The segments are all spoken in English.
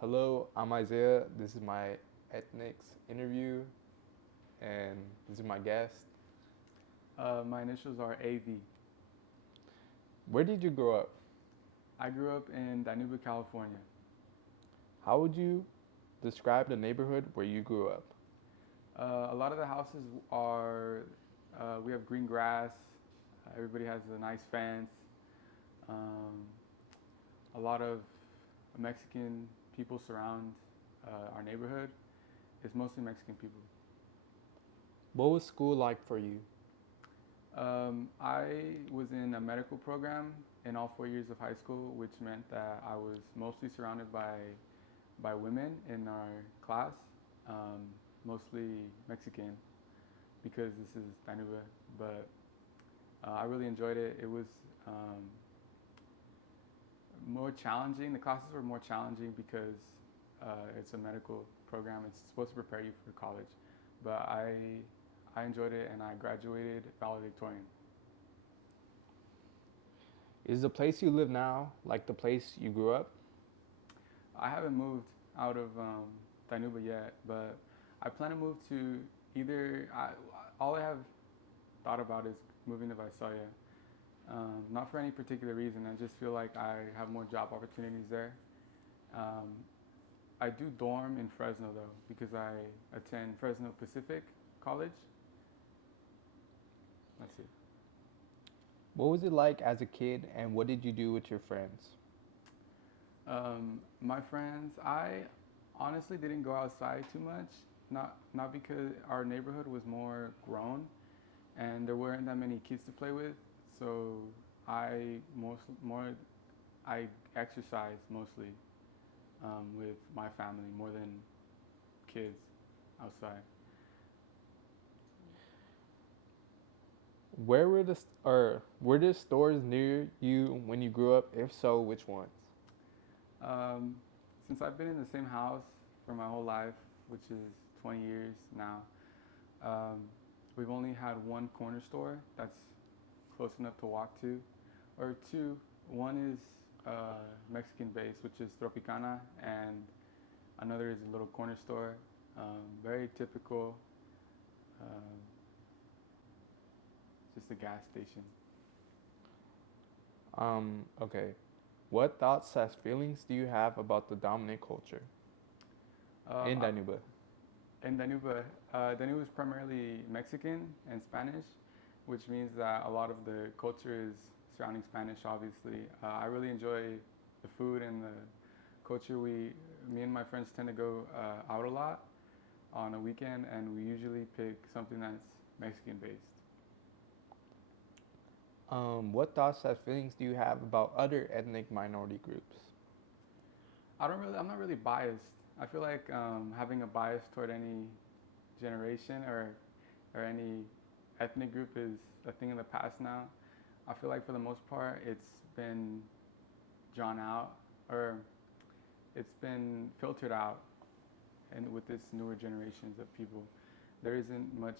Hello, I'm Isaiah. This is my ethnics interview, and this is my guest. My initials are AV. Where did you grow up? I grew up in Dinuba, California. How would you describe the neighborhood where you grew up? A lot of the houses are, we have green grass. Everybody has a nice fence. Um, a lot of Mexican people surround our neighborhood. It's mostly Mexican people. What was school like for you? I was in a medical program in all 4 years of high school, which meant that I was mostly surrounded by women in our class, um, mostly Mexican because this is Tanuba. But I really enjoyed it. It was um, more challenging. The classes were more challenging because it's a medical program. It's supposed to prepare you for college. But I enjoyed it and I graduated valedictorian. Is the place you live now like the place you grew up? I haven't moved out of Tanuba yet, but I plan to move to either. All I have thought about is moving to Visalia. Not for any particular reason. I just feel like I have more job opportunities there. Um, I do dorm in Fresno though because I attend Fresno Pacific College. That's it. What was it like as a kid, and what did you do with your friends? My friends, I honestly didn't go outside too much. Not because our neighborhood was more grown and there weren't that many kids to play with. So I most more I exercised mostly with my family more than kids outside. Were there stores near you when you grew up? If so, which ones? Um, since I've been in the same house for my whole life, which is 20 years now, um, we've only had one corner store that's close enough to walk to, or two. One is Mexican based, which is Tropicana, and another is a little corner store. Very typical, um, just a gas station. Okay. What thoughts as feelings do you have about the dominant culture Um, in I, Danuba? in Danuba, Danuba is primarily Mexican and Spanish, which means that a lot of the culture is surrounding Spanish. Obviously, I really enjoy the food and the culture. Me and my friends tend to go out a lot on a weekend, and we usually pick something that's Mexican based. What thoughts as feelings do you have about other ethnic minority groups? I'm not really biased. I feel like having a bias toward any generation or any ethnic group is a thing in the past now. I feel like for the most part, it's been drawn out or it's been filtered out, and with this newer generations of people, there isn't much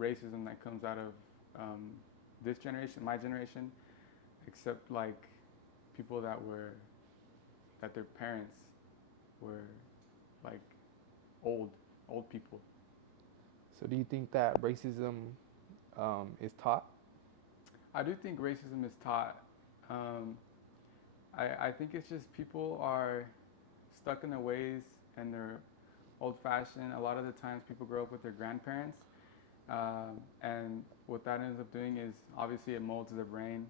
racism that comes out of um, this generation, my generation, except like people that their parents were like old old people. So, do you think that racism is taught? I do think racism is taught. Um, I think it's just people are stuck in their ways and they're old fashioned. A lot of the times people grow up with their grandparents. And what that ends up doing is obviously it molds their brain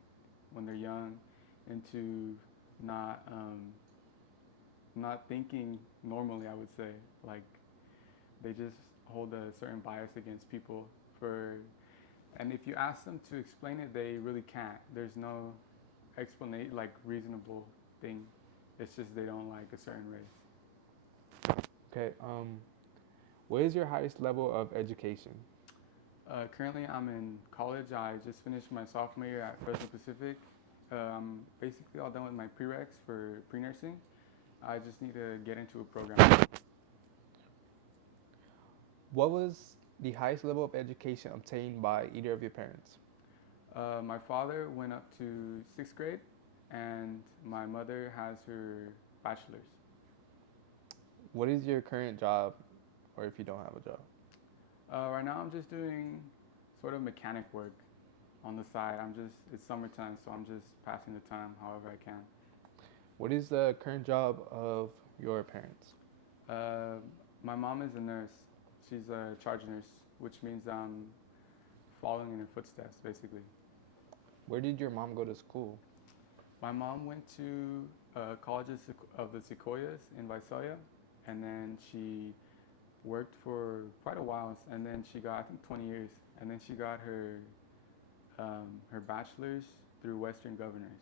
when they're young into not not thinking normally. I would say like they just hold a certain bias against people for, and if you ask them to explain it, they really can't. There's no explanation like reasonable thing. It's just they don't like a certain race. Okay. What is your highest level of education? Currently, I'm in college. I just finished my sophomore year at Fresno Pacific. I'm basically all done with my prereqs for pre-nursing. I just need to get into a program. What was the highest level of education obtained by either of your parents? My father went up to sixth grade, and my mother has her bachelor's. What is your current job, or if you don't have a job? Right now, I'm just doing sort of mechanic work on the side. It's summertime, so I'm just passing the time however I can. What is the current job of your parents? Uh, my mom is a nurse. She's a charge nurse, which means I'm following in her footsteps, basically. Where did your mom go to school? My mom went to College of the Sequoias in Visalia, and then she worked for quite a while, and then she got, I think, 20 years, and then she got her bachelor's through Western Governors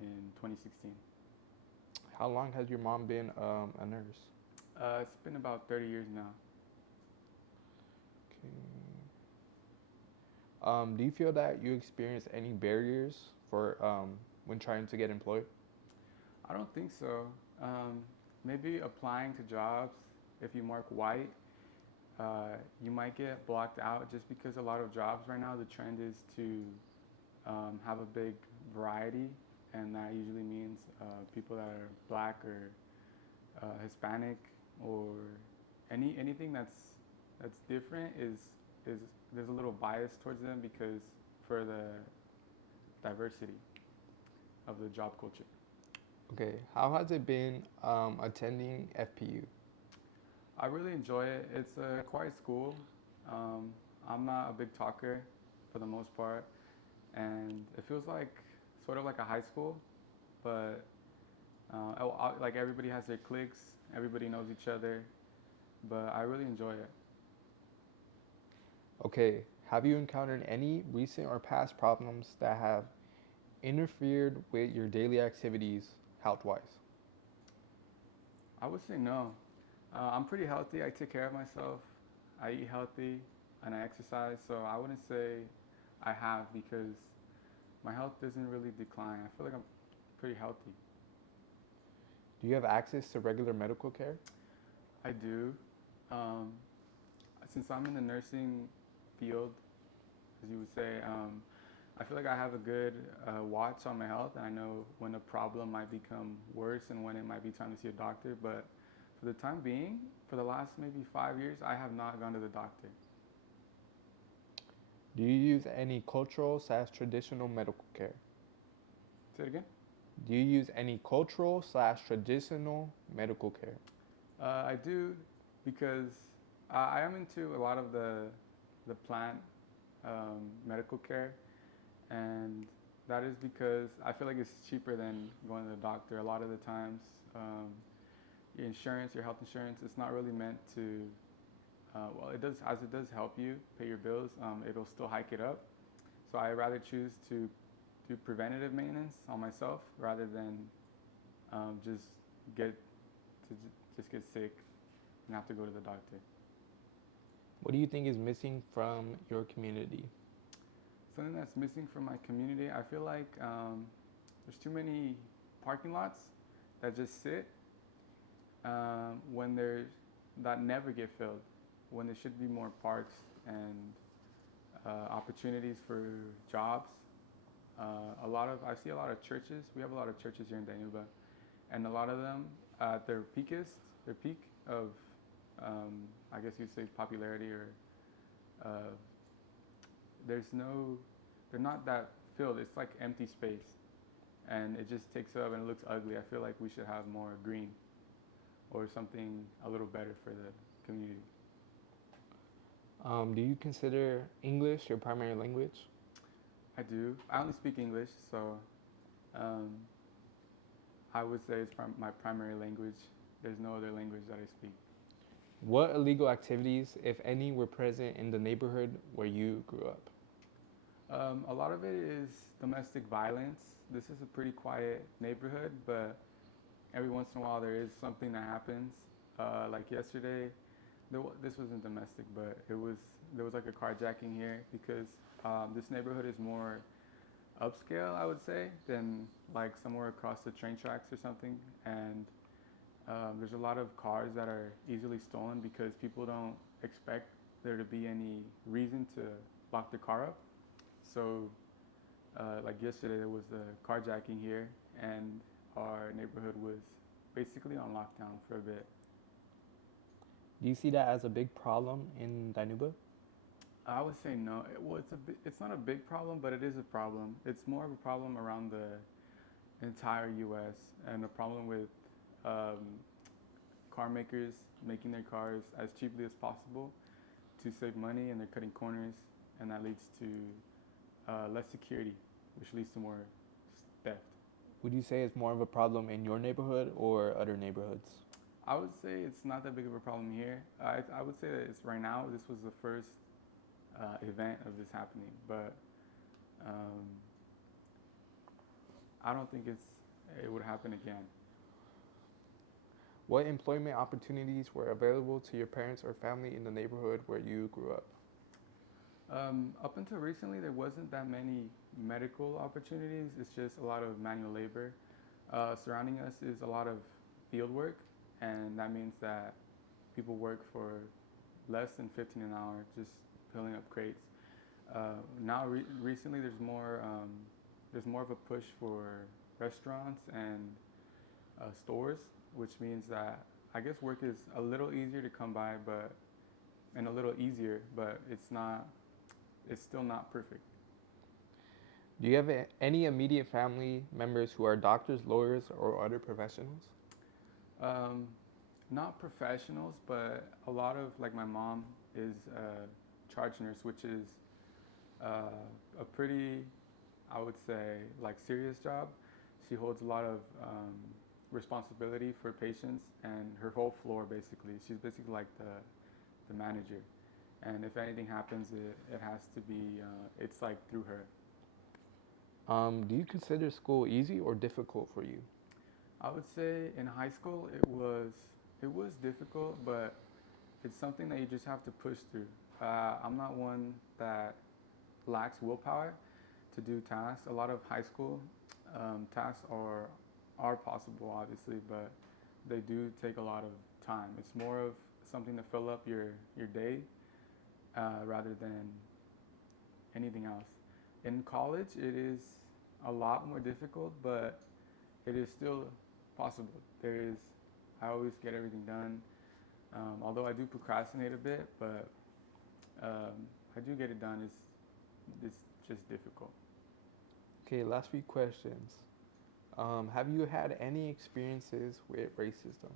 in 2016. How long has your mom been a nurse? It's been about 30 years now. Okay. Do you feel that you experience any barriers for when trying to get employed? I don't think so. Maybe applying to jobs, if you mark white, you might get blocked out just because a lot of jobs right now, the trend is to have a big variety, and that usually means people that are black or Hispanic or anything that's different is there's a little bias towards them because for the diversity of the job culture. Okay. How has it been attending FPU? I really enjoy it. It's a quiet school. I'm not a big talker for the most part, and it feels like sort of like a high school, but like everybody has their cliques, everybody knows each other, but I really enjoy it. Okay. Have you encountered any recent or past problems that have interfered with your daily activities health-wise? I would say no. I'm pretty healthy. I take care of myself. I eat healthy and I exercise. So I wouldn't say I have because my health doesn't really decline. I feel like I'm pretty healthy. Do you have access to regular medical care? I do. Um, since I'm in the nursing field, as you would say, I feel like I have a good watch on my health, and I know when a problem might become worse and when it might be time to see a doctor. But for the time being, for the last maybe 5 years, I have not gone to the doctor. Do you use any cultural/traditional medical care? Say it again. Do you use any cultural/traditional medical care? I do because I am into a lot of the plant medical care, and that is because I feel like it's cheaper than going to the doctor. A lot of the times, your insurance, your health insurance, it's not really meant to. Well, it does help you pay your bills. It'll still hike it up. So I rather choose to do preventative maintenance on myself rather than just get just get sick and have to go to the doctor. What do you think is missing from your community? Something that's missing from my community, I feel like there's too many parking lots that just sit when there's that never get filled. When there should be more parks and opportunities for jobs. I see a lot of churches. We have a lot of churches here in Danuba, and a lot of them at their peak of, I guess you'd say popularity or uh, there's no, they're not that filled. It's like empty space, and it just takes up and it looks ugly. I feel like we should have more green or something a little better for the community. Do you consider English your primary language? I do. I only speak English, so um, I would say it's my primary language. There's no other language that I speak. What illegal activities, if any, were present in the neighborhood where you grew up? A lot of it is domestic violence. This is a pretty quiet neighborhood, but every once in a while there is something that happens. Like yesterday, this wasn't domestic, but there was like a carjacking here because this neighborhood is more upscale, I would say, than like somewhere across the train tracks or something. And there's a lot of cars that are easily stolen because people don't expect there to be any reason to lock the car up. So, like yesterday, there was a carjacking here, and our neighborhood was basically on lockdown for a bit. Do you see that as a big problem in Dinuba? I would say no. Well, it's not a big problem, but it is a problem. It's more of a problem around the entire U.S. and a problem with um, car makers making their cars as cheaply as possible to save money, and they're cutting corners, and that leads to less security, which leads to more theft. Would you say it's more of a problem in your neighborhood or other neighborhoods? I would say it's not that big of a problem here. I would say that it's right now. This was the first event of this happening, but um, I don't think it would happen again. What employment opportunities were available to your parents or family in the neighborhood where you grew up? Up until recently, there wasn't that many medical opportunities. It's just a lot of manual labor. Surrounding us is a lot of field work, and that means that people work for less than 15 an hour, just filling up crates. Now, recently, there's more of a push for restaurants and stores, which means that I guess work is a little easier to come by, but and a little easier, but it's still not perfect. Do you have any immediate family members who are doctors, lawyers, or other professionals? Um, Not professionals, but a lot of like my mom is a charge nurse, which is a pretty, I would say, like serious job. She holds a lot of responsibility for patients and her whole floor basically. She's basically like the manager. And if anything happens, it has to be, it's like through her. Do you consider school easy or difficult for you? I would say in high school it was difficult, but it's something that you just have to push through. I'm not one that lacks willpower to do tasks. A lot of high school tasks are possible, obviously, but they do take a lot of time. It's more of something to fill up your day rather than anything else. In college, it is a lot more difficult, but it is still possible. I always get everything done. Although I do procrastinate a bit, but I do get it done. It's just difficult. Okay, last few questions. Have you had any experiences with racism?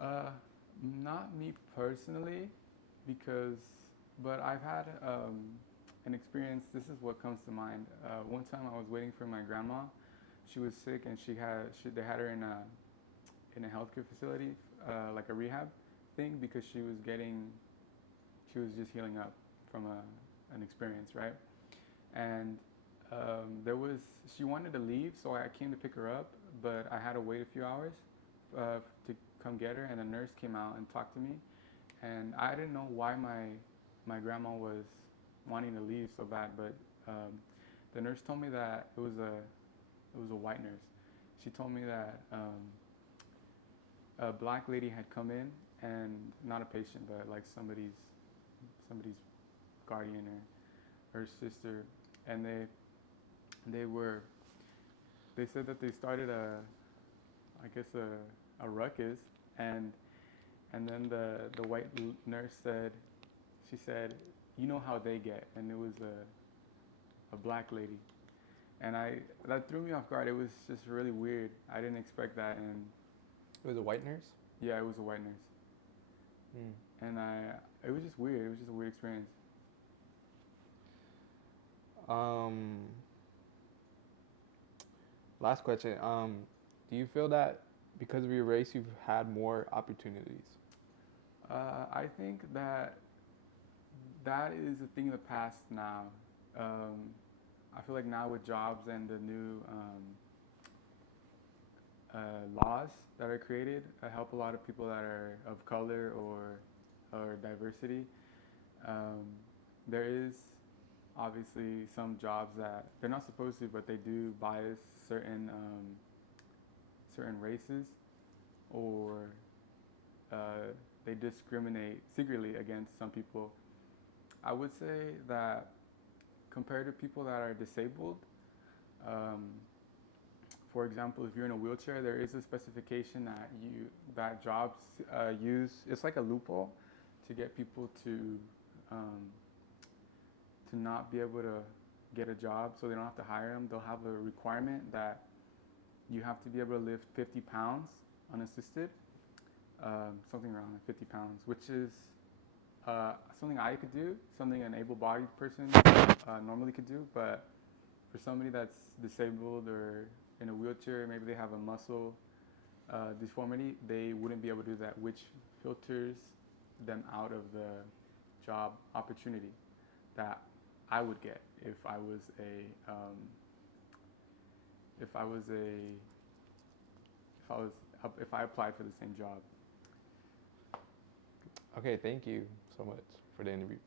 Uh, Not me personally, because, but I've had an experience. This is what comes to mind. One time I was waiting for my grandma. She was sick, and they had her in a healthcare facility, like a rehab thing, because she was just healing up from an experience, right? And she wanted to leave, so I came to pick her up, but I had to wait a few hours to come get her, and the nurse came out and talked to me, and I didn't know why my grandma was wanting to leave so bad, but the nurse told me that it was a white nurse. She told me that a black lady had come in, and not a patient, but like somebody's guardian or her sister, and they were they said that they started I guess a ruckus, and then the white nurse said, she said, you know how they get, and it was a black lady, and that threw me off guard. It was just really weird. I didn't expect that, and It was a white nurse? yeah, it was a white nurse, and it was just weird. It was just a weird experience. Um, Last question. Do you feel that because of your race, you've had more opportunities? I think that is a thing of the past now. I feel like now with jobs and the new laws that are created help a lot of people that are of color or diversity. Um, there is obviously some jobs that they're not supposed to, but they do bias certain races, or they discriminate secretly against some people. I would say that compared to people that are disabled, um, for example, if you're in a wheelchair, there is a specification that jobs use. It's like a loophole to get people um, to not be able to get a job, so they don't have to hire them. They'll have a requirement that you have to be able to lift 50 pounds unassisted, something around 50 pounds, which is something I could do, something an able-bodied person normally could do, but for somebody that's disabled or in a wheelchair, maybe they have a muscle deformity, they wouldn't be able to do that, which filters them out of the job opportunity that I would get if I was if I applied for the same job. Okay, thank you so much for the interview.